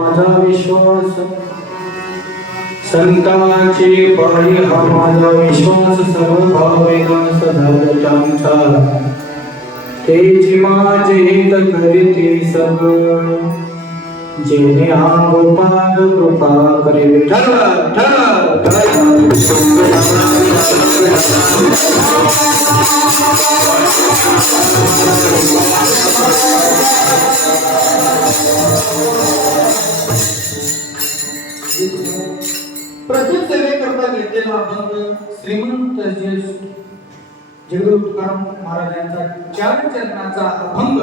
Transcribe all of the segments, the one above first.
माझा विश्वास. संतांचे पायी हा माझा विश्वास सर्व भावेना सदा त्यांचा तेची माझे हित करीते सर्व. जेणे हा गोपाल कृपा करे. ठर ठर प्रत्येक सेवेकरता घेतलेला अभंग. श्रीमंत ज्येष्ठ तुकाराम महाराजांचा चार चरणाचा अभंग.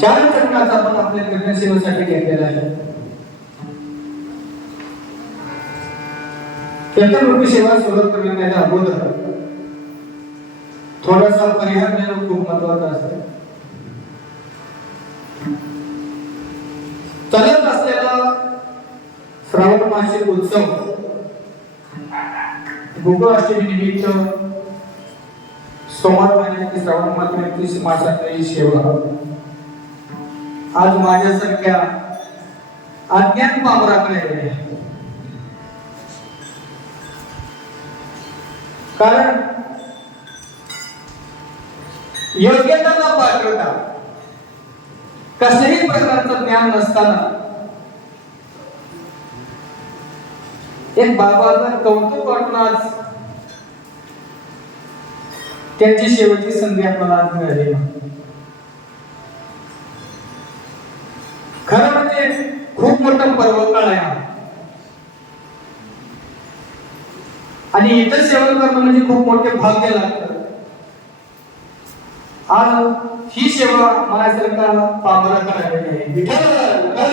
चार चरणाचा आपण आपल्या कन्यासेवेसाठी घेतलेला आहे कर्तव्य सेवा सुरुवात करण्याच्या अगोदर थोडासा परिहार देणं खूप महत्त्वाचा असतं चालत असलेला श्रावण मासिक उत्सव. गोकुळाष्टमी निमित्त सोमवार महिन्याची श्रावण मासिक मासाची सेवा. आज माझ्यासारख्या अज्ञान पामराकडे कारण योग्यता न पात्रता कसल्याही प्रकारचं ज्ञान नसताना एक बाबाचं कौतुक वाटून आज त्यांची शेवटची संधी आपल्याला आज मिळाली खरं म्हणजे खूप मोठं पर्वकाळ आहे आणि इतर सेवन करणं म्हणजे खूप मोठे भाग्य लागतं. आणि ही सेवा मला सरकारला पांघरा करायला विठ्ठल